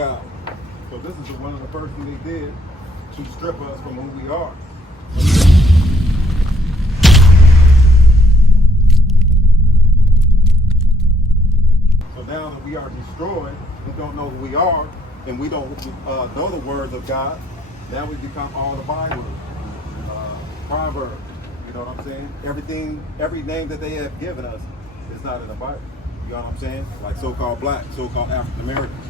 God. So this is one of the first things they did to strip us from who we are. So now that we are destroyed, we don't know who we are, and we don't know the words of God. Now we become all the Bible, Proverbs. You know what I'm saying? Everything, every name that they have given us is not in the Bible. You know what I'm saying? Like so-called black, so-called African Americans.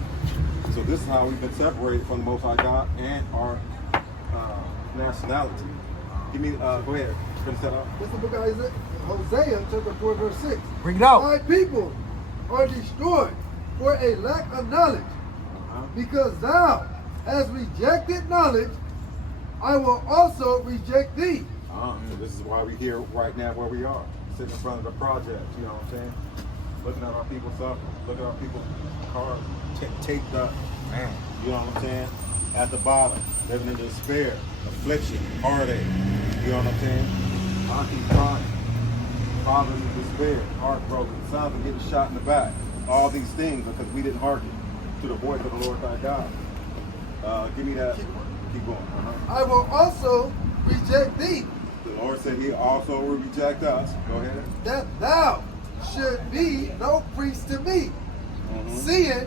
So this is how we've been separated from the Most High God and our nationality. Give me, go ahead, finish that up. This is the book of Hosea, chapter 4, verse 6. Bring it out. My people are destroyed for a lack of knowledge. Because thou hast rejected knowledge, I will also reject thee. So this is why we're here right now where we are, sitting in front of the project, you know what I'm saying? Looking at our people suffering, looking at our people's cars taped up, man, you know what I'm saying? At the bottom, living in despair, affliction, heartache, you know what I'm saying? Aunties crying, fathers in despair, heartbroken, sons are getting shot in the back. All these things because we didn't hearken to the voice of the Lord thy God. Give me that. Keep going. I will also reject thee. The Lord said he also will reject us. Go ahead. That thou should be no priest to me, seeing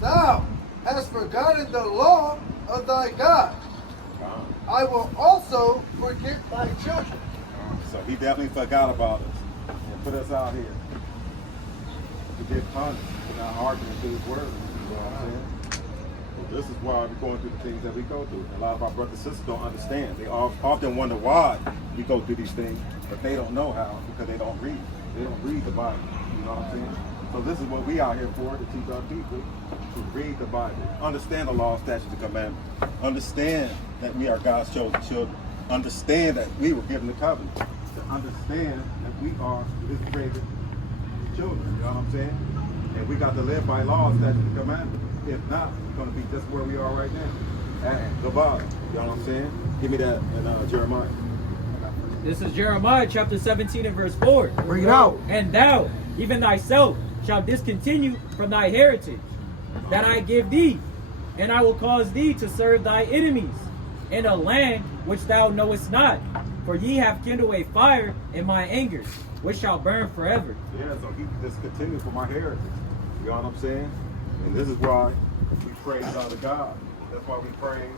thou hast forgotten the law of thy God. I will also forget thy children. So he definitely forgot about us and put us out here to get punished for not hearkening to his word. You know what I'm saying? So this is why we're going through the things that we go through. A lot of our brothers and sisters don't understand. They often wonder why we go through these things, but they don't know how because they don't read. They don't read the Bible. You know what I'm saying? So this is what we out here for, to teach our people to read the Bible, understand the law, statutes, and commandments, understand that we are God's chosen children, understand that we were given the covenant, to understand that we are His created children. You know what I'm saying? And we got to live by law, statutes, and commandments. If not, we're going to be just where we are right now, at the bottom. You know what I'm saying? Give me that in Jeremiah. This is Jeremiah chapter 17 and verse 4. Bring it out. And thou, even thyself, shalt discontinue from thy heritage that I give thee, and I will cause thee to serve thy enemies in a land which thou knowest not. For ye have kindled a fire in my anger, which shall burn forever. Yeah, so he discontinued from our heritage. You know what I'm saying? And this is why we praise other God. That's why we praise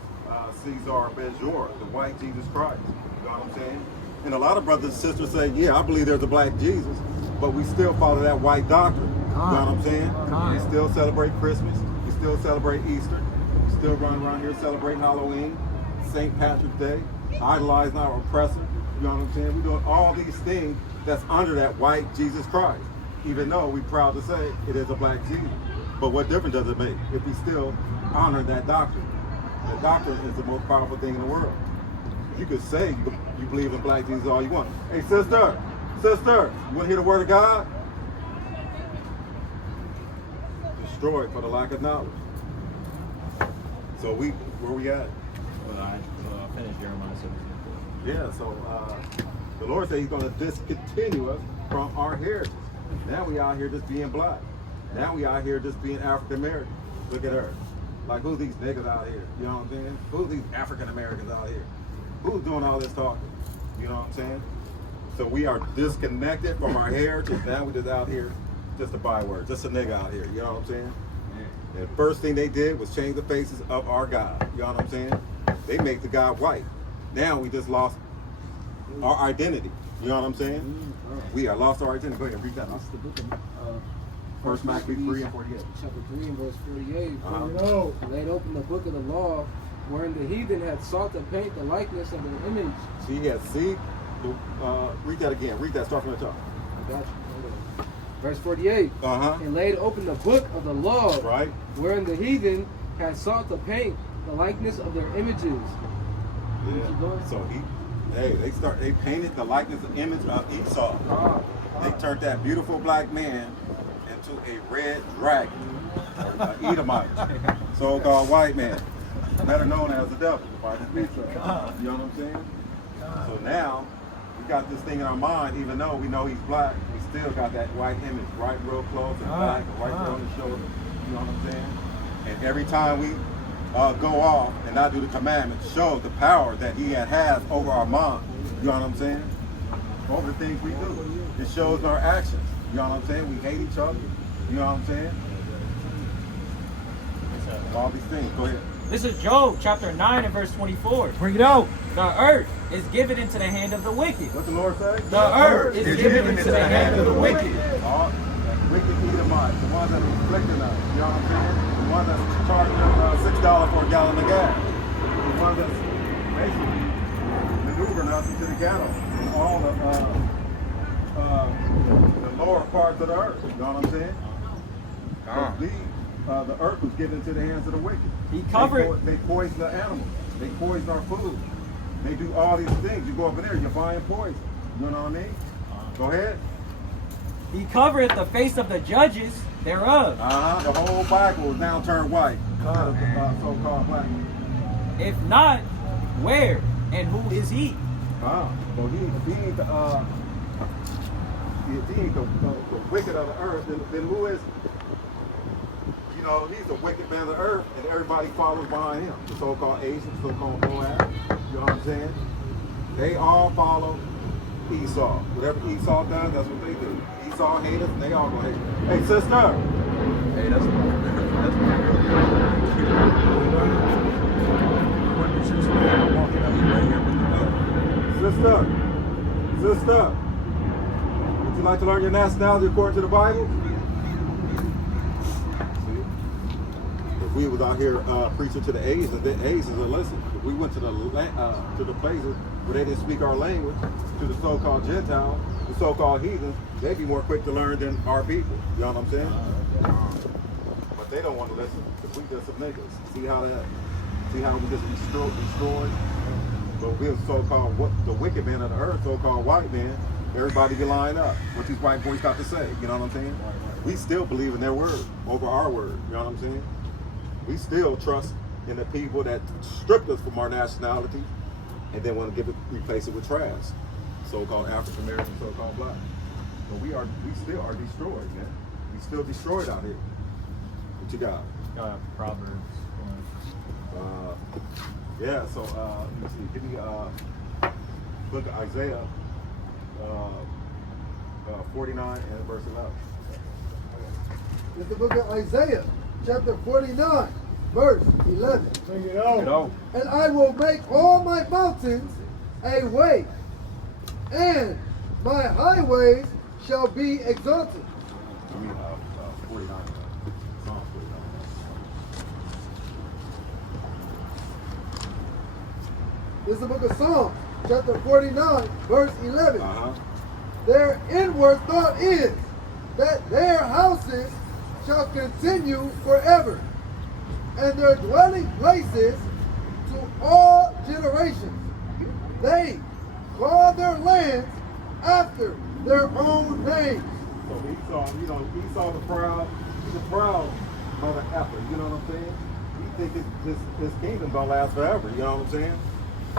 Caesar Bejor, the white Jesus Christ. You know what I'm saying? And a lot of brothers and sisters say, yeah, I believe there's a black Jesus, but we still follow that white doctrine. You know what I'm saying? We still celebrate Christmas. We still celebrate Easter. We still run around here celebrating Halloween, St. Patrick's Day, idolizing our oppressor. You know what I'm saying? We're doing all these things that's under that white Jesus Christ, even though we're proud to say it is a black Jesus. But what difference does it make if we still honor that doctrine? The doctrine is the most powerful thing in the world. You could say you believe in black Jesus all you want. Hey, sister, you want to hear the word of God? Destroyed for the lack of knowledge. So where we at? Well, I finished Jeremiah 17. Yeah, so the Lord said he's going to discontinue us from our heritage. Now we out here just being black. Now we out here just being African American. Look at her. Like, who's these niggas out here? You know what I'm saying? Who's these African Americans out here? Who's doing all this talking? You know what I'm saying? So we are disconnected from our heritage. Now we just out here, just a byword, just a nigga out here. You know what I'm saying? And the first thing they did was change the faces of our God. You know what I'm saying? They make the God white. Now we just lost our identity. You know what I'm saying? We are lost our identity. Go ahead and read that. That's the book of First Maccabees 3 and 48. Chapter 3 and verse 48. Laid open the book of the law, wherein the heathen had sought to paint the likeness of their image. Read that again. Read that. Start from the top. I got you. Verse 48. And laid open the book of the law, right, wherein the heathen had sought to paint the likeness of their images. Yeah. So they painted the likeness and image of Esau. They turned that beautiful black man into a red dragon, an Edomite, so-called white man, better known as the devil. You know what I'm saying? So now we got this thing in our mind, even though we know he's black, we still got that white image right real close and black, and right there on the shoulder. You know what I'm saying? And every time we go off and not do the commandments, shows the power that he has over our mind. You know what I'm saying? Over the things we do. It shows in our actions. You know what I'm saying? We hate each other. You know what I'm saying? All these things. Go ahead. This is Job chapter 9 and verse 24. Bring it out. The earth is given into the hand of the wicked. What the Lord say? The earth is given into the hand of the wicked. All wicked Edomites, the ones that are inflicting us. You know what I'm saying? The ones that's charging us $6 for a gallon of gas. The ones that's basically maneuvering us into the ghetto and all the lower parts of the earth. You know what I'm saying? The earth was given into the hands of the wicked. He covered. They poison the animals. They poison our food. They do all these things. You go up in there, you're buying poison. You know what I mean? Go ahead. He covereth the face of the judges thereof. The whole Bible is now turned white. So-called black. If not, where and who is he? Well, he ain't the wicked of the earth, then who is? You know, he's the wicked man of the earth, and everybody follows behind him. The so-called Asians, so-called Moab. You know what I'm saying? They all follow Esau. Whatever Esau does, that's what they do. Esau hate us, and they all gonna hate us. Hey, sister. Hey, that's Sister, would you like to learn your nationality according to the Bible? If we was out here preaching to the Asians, the Asians would listen. If we went to the places where they didn't speak our language, to the so-called Gentiles, the so-called heathens, they'd be more quick to learn than our people. You know what I'm saying? But they don't want to listen because we just some niggas. See how we just destroyed? But we're so-called the wicked man of the earth, so-called white man. Everybody be lying up. What these white boys got to say? You know what I'm saying? We still believe in their word over our word. You know what I'm saying? We still trust in the people that stripped us from our nationality and then want to replace it with trash. So-called African American, so-called black. But we still are destroyed, man. We still destroyed out here. What you got? Proverbs. Yeah, so let me see. Give me book of Isaiah 49 and verse 11. It's the book of Isaiah, chapter 49, verse 11. Bring it out. And I will make all my mountains a way, and my highways shall be exalted. I mean, 49. Psalm 49. This is the book of Psalms, chapter 49, verse 11. Uh-huh. Their inward thought is that their houses shall continue forever, and their dwelling places to all generations. They call their lands after their own names. So Esau the proud, he's a proud mother effer, you know what I'm saying? He thinks his kingdom gonna last forever, you know what I'm saying?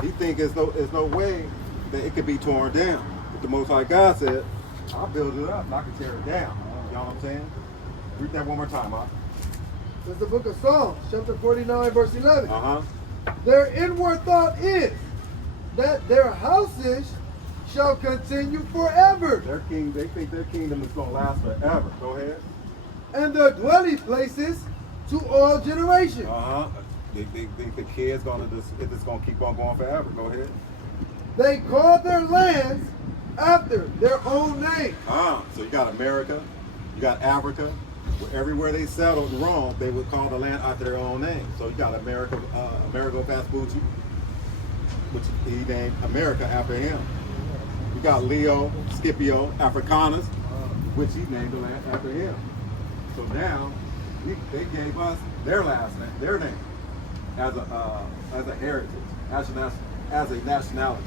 He think there's no way that it could be torn down. But the Most High God said, I'll build it up and I can tear it down. You know what I'm saying? Read that one more time, huh? This is the book of Psalms, chapter 49, verse 11. Uh-huh. Their inward thought is that their houses shall continue forever, They think their kingdom is gonna last forever. Go ahead. and their dwelling places to all generations. Uh-huh. They think the kids it's gonna keep on going forever. Go ahead. They call their lands after their own name. So you got America, you got Africa. Everywhere they settled in Rome, they would call the land after their own name. So you got Amerigo Vespucci, which he named America after him. You got Leo Scipio Africanus, which he named the land after him. So now they gave us their last name, their name, as a heritage, as a nationality.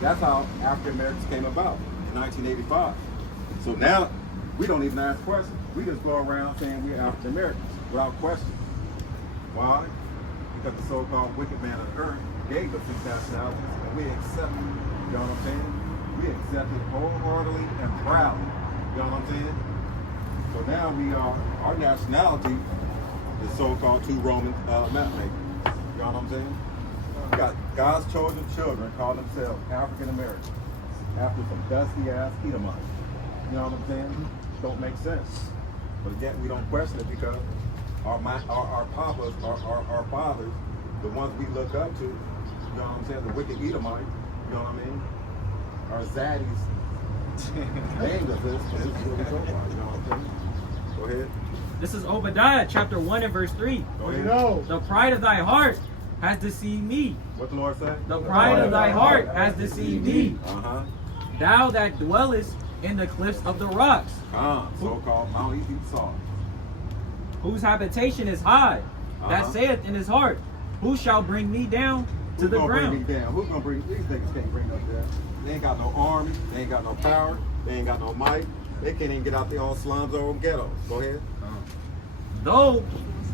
That's how African Americans came about in 1985. So now we don't even ask questions. We just go around saying we're African Americans without question. Why? Because the so-called wicked man of the earth gave us these nationalities and we accept it. You know what I'm saying? We accept it wholeheartedly and proudly. You know what I'm saying? So now our nationality the so-called two Roman map makers. You know what I'm saying? You got God's chosen children call themselves African Americans after some dusty ass Edomites. You know what I'm saying? Don't make sense. But yet we don't question it because our papas, our fathers, the ones we look up to, you know what I'm saying, the wicked Edomites, you know what I mean? Our zaddies named us this, but this is what we go by, you know what I'm saying? Go ahead. This is Obadiah chapter 1 and verse 3. Go ahead. No. The pride of thy heart has deceived me. What the Lord said? The pride of thy heart has deceived me. Uh-huh. Thou that dwellest in the cliffs of the rocks, So-called Mount Esau. whose habitation is high, that Uh-huh. saith in his heart, who shall bring me down to Who's the gonna ground? bring me down? Who's gonna bring these niggas can't bring us down? They ain't got no army, they ain't got no power, they ain't got no might, they can't even get out their own slums or own ghettos. Go ahead. Though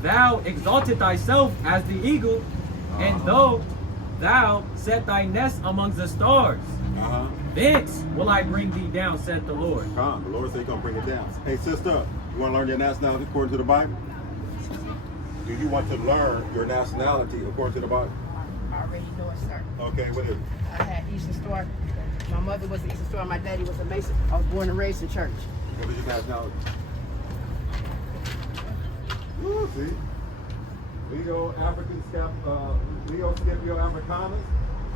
thou exalted thyself as the eagle, and though thou set thy nest amongst the stars, Uh-huh. thence will I bring thee down, saith the Lord. The Lord said he's gonna bring it down. Hey sister, you wanna learn your nationality according to the Bible? Do you want to learn your nationality according to the Bible? I already know it, sir. Okay, what is it? I had Eastern Star. My mother was an Eastern Star. My daddy was a Mason. I was born and raised in church. What is your nationality? Ooh, see? Leo African Leo Scipio Africanus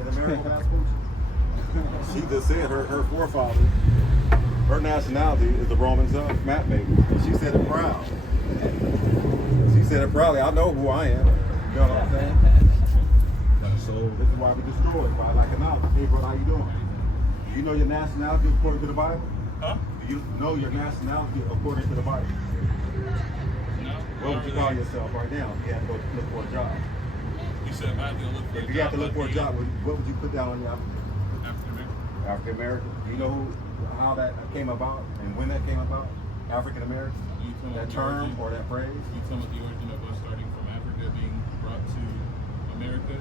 and American Vespucci. She just said her forefather, her nationality is the Roman map maker. She said it proud. She said it proudly. I know who I am. You know what I'm saying? So this is why we destroy it, by like knowledge. Hey bro, how you doing? Do you know your nationality according to the Bible? Huh? Do you know your nationality according to the Bible? No. What would you call yourself right now if you had to go look for a job? You said if I had to look for a If job. you had to look for a I'd be job, what would you put down on your African American. African American? Do you know how that came about and when that came about? African American? You talking That about the term origin? or that phrase? You talking about the origin of us starting from Africa being brought to America?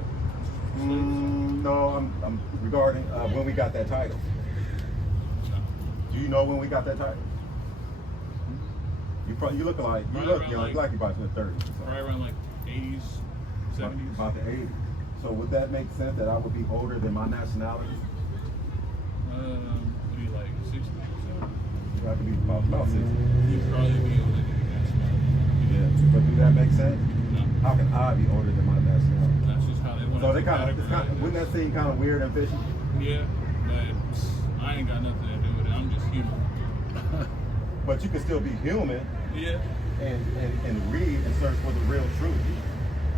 No, I'm regarding when we got that title. No. Do you know when we got that title? You look like you Right look around young. You like you're about in the 30s. or something. Right around like 80s, 70s. About the 80s. So would that make sense that I would be older than my nationality? Maybe like 60 or so. You have to be about 60. You'd probably be older than your nationality. Yeah. But do that make sense? No. How can I be older than my nationality? That's just how they want So to they categorize it. wouldn't that seem kind of weird and fishy? Yeah, but I ain't got nothing to do with it. I'm just human. But you can still be human Yeah. and read and search for the real truth.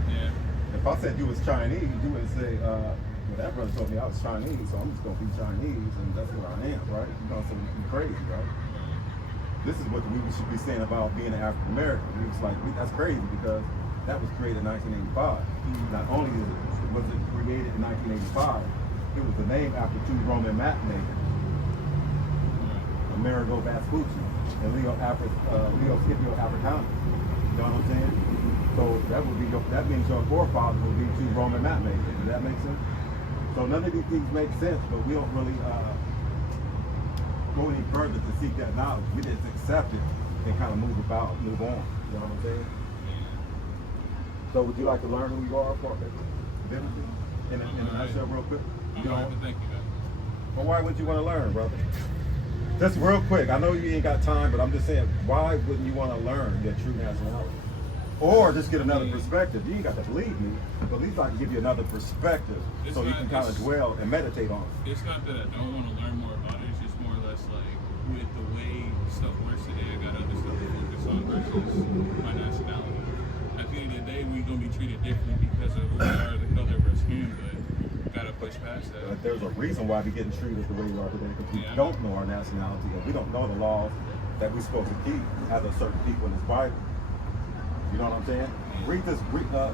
Yeah. If I said you was Chinese, you wouldn't say, well, that brother told me I was Chinese, so I'm just gonna be Chinese, and that's what I am, right? You're gonna say you're crazy, right? This is what we should be saying about being an African American. It's like that's crazy because that was created in 1985. Not only was it created in 1985, it was the name after two Roman map makers, Amerigo Vespucci and Leo Scipio Africanus. You know what I'm saying? So that means your forefathers would be two Roman map makers. Does that make sense? So none of these things make sense, but we don't really go any further to seek that knowledge. We just accept it and kind of move on. You know what I'm saying? So would you like to learn who you are for biblically? In a nutshell, real quick. I'm all right, but thank you, man. Well, why would you want to learn, brother? Just real quick. I know you ain't got time, but I'm just saying, why wouldn't you want to learn your true nationality? Or just get another perspective. You ain't got to believe me, but at least I can give you another perspective so you can kind of dwell and meditate on it. It's not that I don't want to learn more about it. It's just more or less like with the way stuff works today, I got other stuff to focus on versus my nationality. At the end of the day, we're going to be treated differently because of who we are, the color of our skin, but got to push past that. But there's a reason why we're getting treated the way we are today, because we don't know our nationality and we don't know the laws that we're supposed to keep as a certain people in this Bible. You know what I'm saying? Read this,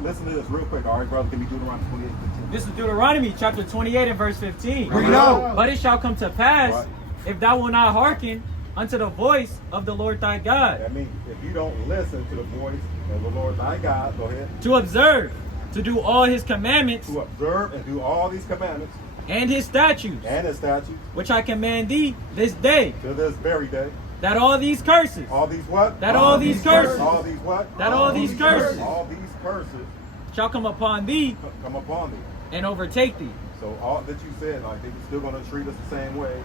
listen to this real quick. All right, brother, give me Deuteronomy 28:15. This is Deuteronomy chapter 28 and verse 15. Read it out. But it shall come to pass, Right. if thou wilt not hearken unto the voice of the Lord thy God, That means if you don't listen to the voice of the Lord thy God, go ahead, to observe, to do all his commandments to observe and do all these commandments and his statutes, and his statutes which I command thee this day, to this very day, that all these curses, All these what? that all these curses, All these what? that all these curses All these curses shall come upon thee come upon thee. and overtake thee. So all that you said, like they're still going to treat us the same way.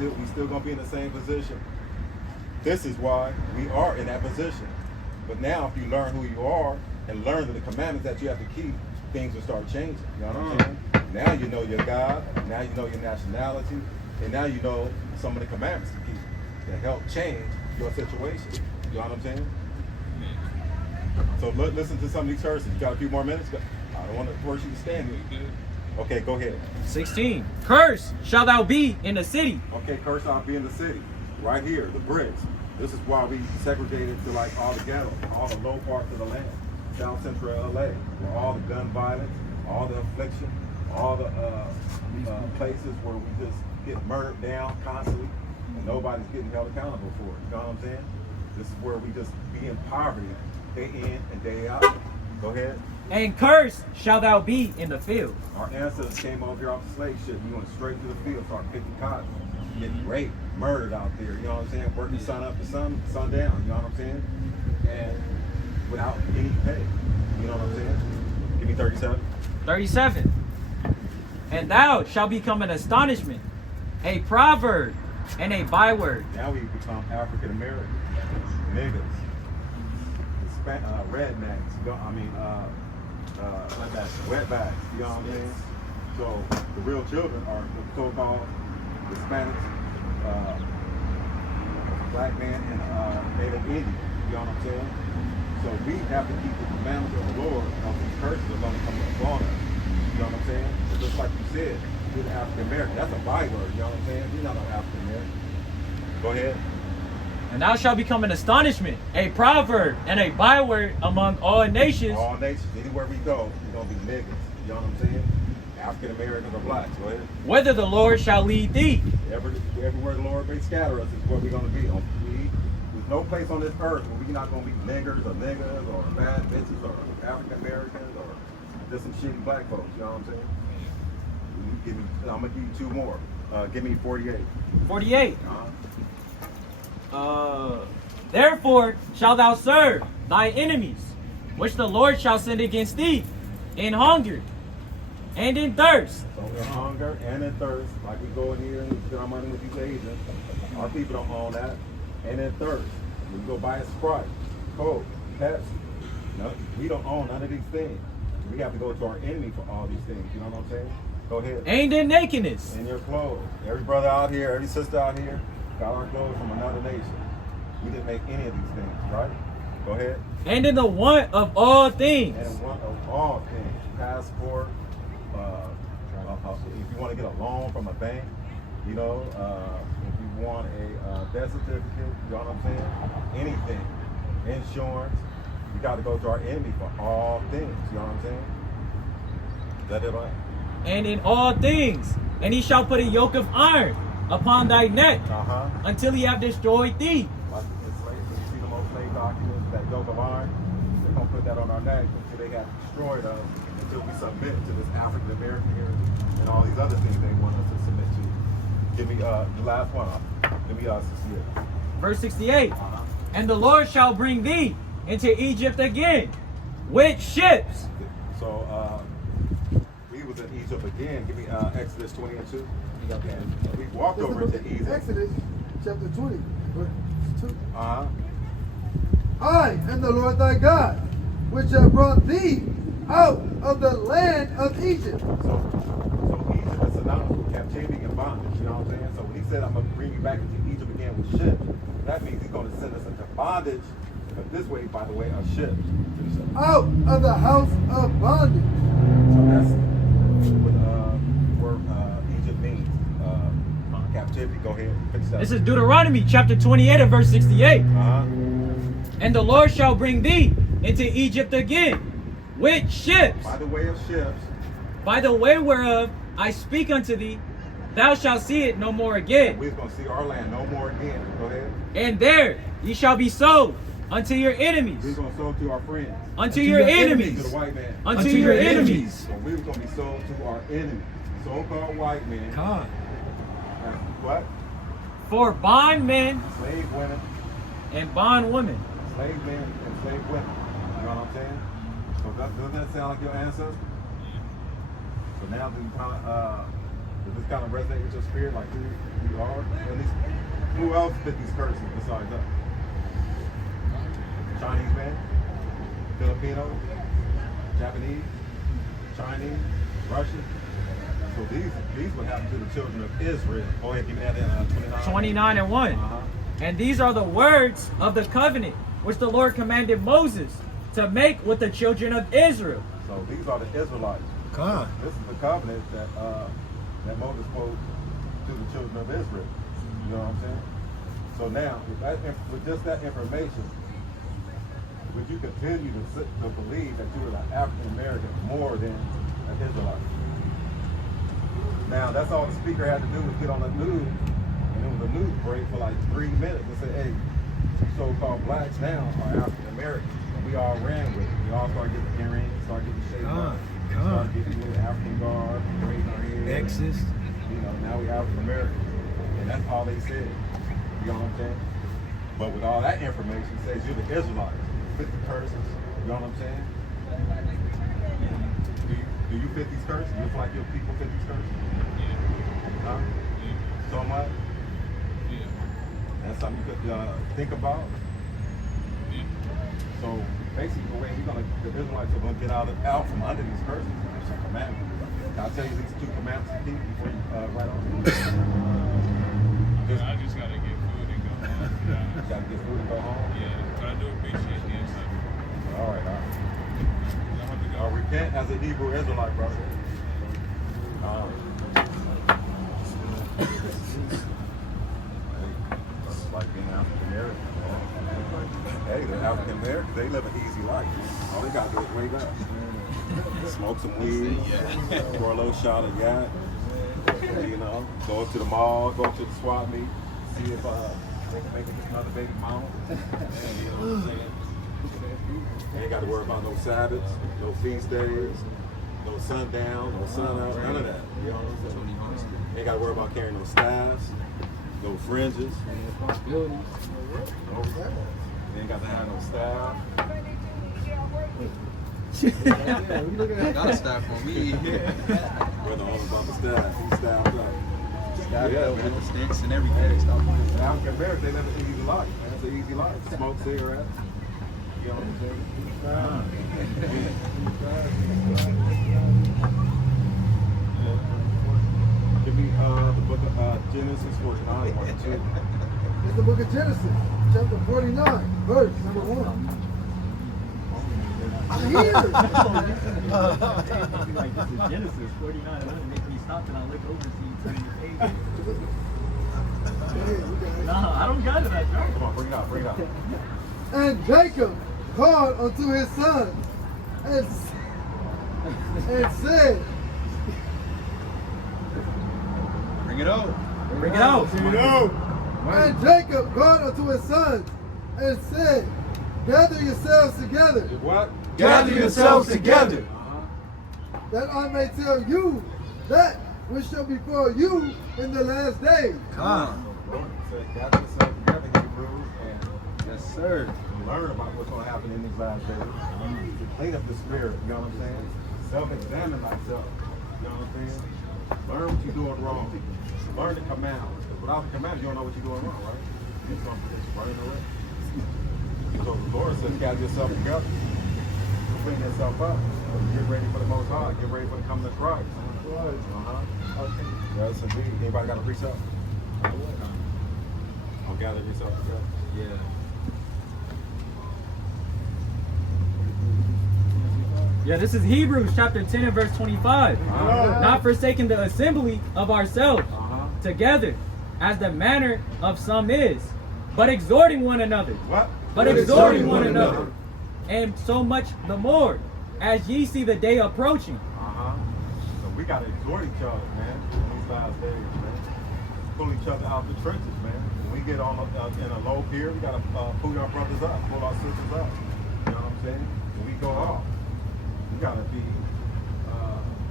We still going to be in the same position. This is why we are in that position. But now, if you learn who you are and learn the commandments that you have to keep, things will start changing. You know what I'm saying? Now you know your God. Now you know your nationality, and now you know some of the commandments to keep that help change your situation. You know what I'm saying? So listen to some of these curses. You got a few more minutes? I don't want to force you to stand here. Okay, go ahead. 16. Cursed shall thou be in the city. Okay, curse I'll be in the city. Right here, the bricks. This is why we segregated to like all the ghetto, all the low parts of the land. South Central LA, where all the gun violence, all the affliction, all the places where we just get murdered down constantly and nobody's getting held accountable for it. You know what I'm saying? This is where we just be in poverty day in and day out. Go ahead. And cursed shall thou be in the field. Our ancestors came over here off the slave ship. We went straight to the field, started picking cotton, getting raped, murdered out there. You know what I'm saying? Working sun up to sundown. You know what I'm saying? And without any pay. You know what I'm saying? Give me 37. 37. And thou shalt become an astonishment, a proverb, and a byword. Now we become African Americans, niggas, rednecks. Wetbacks. You know what I'm saying? So the real children are the so-called Hispanics, black man, and Native Indian. You know what I'm saying? So we have to keep the commandments of the Lord, or these curses are going to come upon us. You know what I'm saying? So just like you said, we're the African American. That's a byword. You know what I'm saying? We're not an African American. Go ahead. And thou shalt become an astonishment, a proverb, and a byword among all nations. All nations, anywhere we go, we're going to be niggas. You know what I'm saying? African Americans or blacks. Go ahead. Whether the Lord shall lead thee. Everywhere the Lord may scatter us is where we're going to be. There's no place on this earth where we're not going to be niggers or niggas or bad bitches or African Americans or just some shitty black folks. You know what I'm saying? I'm going to give you two more. Give me 48. 48. Therefore shalt thou serve thy enemies, which the Lord shall send against thee, in hunger and in thirst. So in hunger and in thirst, like we go in here and spend our money with these Asians, our people don't own that. And in thirst, we go buy a Sprite, Coke, Pepsi. No, we don't own none of these things. We have to go to our enemy for all these things. You know what I'm saying? Go ahead. And in nakedness. In your clothes. Every brother out here, every sister out here, got our clothes from another nation. We didn't make any of these things, right? Go ahead. And in the want of all things. And one of all things. Passport. If you want to get a loan from a bank, you know, if you want a death certificate, you know what I'm saying? Anything. Insurance. You got to go to our enemy for all things. You know what I'm saying? Is that it, right? And in all things. And he shall put a yoke of iron upon thy neck until he have destroyed thee. Like the slave, you see the most slave documents, that yoke of iron, they're going to put that on our neck until they have destroyed us, until we submit to this African American here and all these other things they want us to submit to. Give me the last one. Give me 68. Verse 68. And the Lord shall bring thee into Egypt again with ships. So we was in Egypt again. Give me Exodus 20 and 2. And we walked over into Egypt. Exodus chapter 20, verse 2. Uh-huh. I am the Lord thy God, which have brought thee out of the land of Egypt. So Egypt is synonymous with captivity and bondage. You know what I'm saying? So when he said, I'm going to bring you back into Egypt again with ships, that means he's going to send us into bondage. But this way, by the way, a ship. Out of the house of bondage. So that's what word Egypt means. Captivity. Go ahead. Finish that. This is Deuteronomy chapter 28 and verse 68. And the Lord shall bring thee into Egypt again with ships. By the way of ships. By the way whereof I speak unto thee, thou shalt see it no more again. We're going to see our land no more again. Go ahead. And there ye shall be sold unto your enemies. We're going to sold to our friends. Unto your enemies. To the white man. Unto your enemies. So we're going to be sold to our enemies. So-called white men. God. What? for bondmen slave women, and bondwomen. slave men, and slave women. You know what I'm saying? So doesn't that sound like your ancestors? So now do you does this kind of resonate with your spirit, like who you are? At least, who else fit these curses besides us? Chinese man, Filipino, Japanese, Chinese, Russian. So these would happen to the children of Israel. Go ahead, give me that in 29. 29 and 1. And these are the words of the covenant which the Lord commanded Moses to make with the children of Israel. So these are the Israelites. This is the covenant that Moses spoke to the children of Israel. You know what I'm saying? So now, with just that information, would you continue to believe that you were an African American more than an Israelite? Now, that's all the speaker had to do was get on the news, and it was a news break for like 3 minutes and say, hey, so-called blacks now are African Americans. And we all ran with it. We all started getting earrings, started getting shaved up, started getting little African garb, braiding our hair. Exist. You know, now we African Americans. And that's all they said. You know what I'm saying? But with all that information, it says you're the Israelites. Fit the curses. You know what I'm saying? Do you fit these curses? You feel like your people fit these curses? Yeah. Huh? Yeah. So much? Yeah. That's something you could think about. Yeah. So basically, the way the Israelites are going to get out from under these curses is some commandments. Can I tell you these 2 commandments to keep before you write on? I just gotta get food and go home. You got to get food and go home? Yeah, but I do appreciate the insight. All right, all right. I have to go. Repent as a Hebrew Israelite, brother. It's like being African American, man. Hey, the African Americans, they live an easy life. All they got to do is wake up, smoke some weed, pour a little shot of yak, you know, go to the mall, go to the swap meet, see if they can make another baby mama. You know what I'm saying? You ain't got to worry about no Sabbaths, no feast days, no sundown, no sun out, none of that. You know what I'm saying? You ain't got to worry about carrying no staffs, no fringes. No, you ain't got to have no staff. Got a staff on me. We're the only about the staff. He's staffed up. Staff Yeah, up man. with the sticks and everything. Stop playing. The African Americans, they live an easy life, man. It's an easy life. Smoke cigarettes. You know what I'm saying? Give me the book of Genesis 49, 1 and 2. It's the book of Genesis, chapter 49, verse number 1. I'm here. Like this is Genesis 49 and 1 makes me stop and I look over and see you turning the page. Nah, I don't got it, that Come on, bring it out, bring it out. And Jacob called unto his sons and said, Bring it out. Bring it out. and Jacob called unto his sons and said, gather yourselves together, What? Gather yourselves together. that I may tell you that which shall befall you in the last days. Lord said, gather yourselves together, Hebrews, and Yes, sir. learn about what's going to happen in these last days. To clean up the spirit, you know what I'm saying? Self-examine myself, you know what I'm saying? Learn what you're doing wrong. Learn the commandments. Without the commandments, you don't know what you're doing wrong, right? You're just running away. So the Lord says, gather yourself together. Clean yourself up. Get ready for the Most High. Get ready for the coming of Christ. Yes, indeed. Anybody got a precept? Oh, gather yourself together. Yeah. Yeah, this is Hebrews chapter 10 and verse 25. Not forsaking the assembly of ourselves together, as the manner of some is, but exhorting one another. What? But exhorting one another. And so much the more, as ye see the day approaching. So we got to exhort each other, man, in these last days, man. Pull each other out the trenches, man. When we get on in a low period, we got to pull our brothers up, pull our sisters up. You know what I'm saying? When we go off, we got to be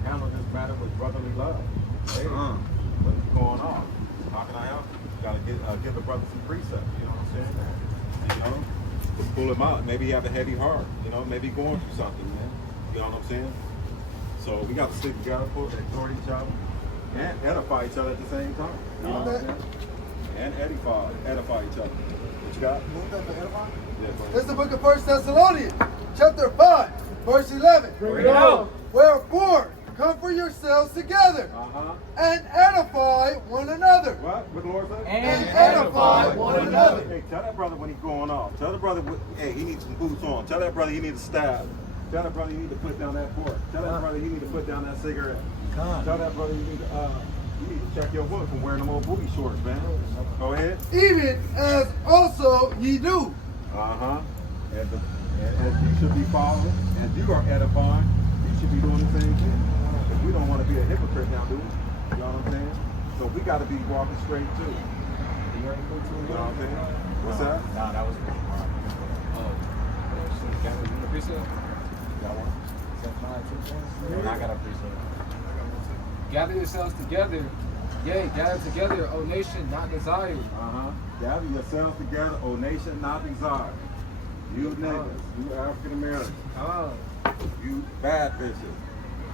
handle this matter with brotherly love. Hey, what's going on? How can I help you? Gotta give the brother some precepts, you know what I'm saying? And, you know, just pull him out. Maybe he have a heavy heart, you know, maybe going through something, man. You know what I'm saying? So we got to stick together, exhort each other, and edify each other at the same time. You know what I'm saying? And edify each other. What you got? Yeah, This is the book of 1 Thessalonians, chapter 5, verse 11. Bring it out. Wherefore, comfort yourselves together and edify one another. What? What the Lord say? And edify one another. Hey, tell that brother when he's going off. Tell the brother, hey, he needs some boots on. Tell that brother he needs a stab. Tell that brother you need to put down that fork. Tell that brother you need to put down that cigarette. Tell that brother you need to check your woman from wearing them old booty shorts, man. Go ahead. Even as also ye do. And as you should be following, as you are edifying, you should be doing the same thing. Because we don't want to be a hypocrite now, do we? You know what I'm saying? So we got to be walking straight too. You know what I'm saying? What's that? Nah, that was pretty hard. Gather you the precept? Got one? I got a precept. Gather yourselves together. Yea, gather together, O nation not desired. Gather yourselves together, O nation not desired. You niggas, you African Americans, you bad bitches.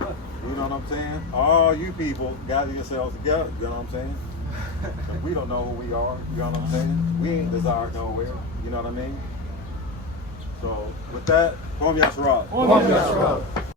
You know what I'm saying? All you people, gather yourselves together. You know what I'm saying? 'Cause we don't know who we are. You know what I'm saying? We ain't desired nowhere. You know what I mean? So with that, Om Yasharah.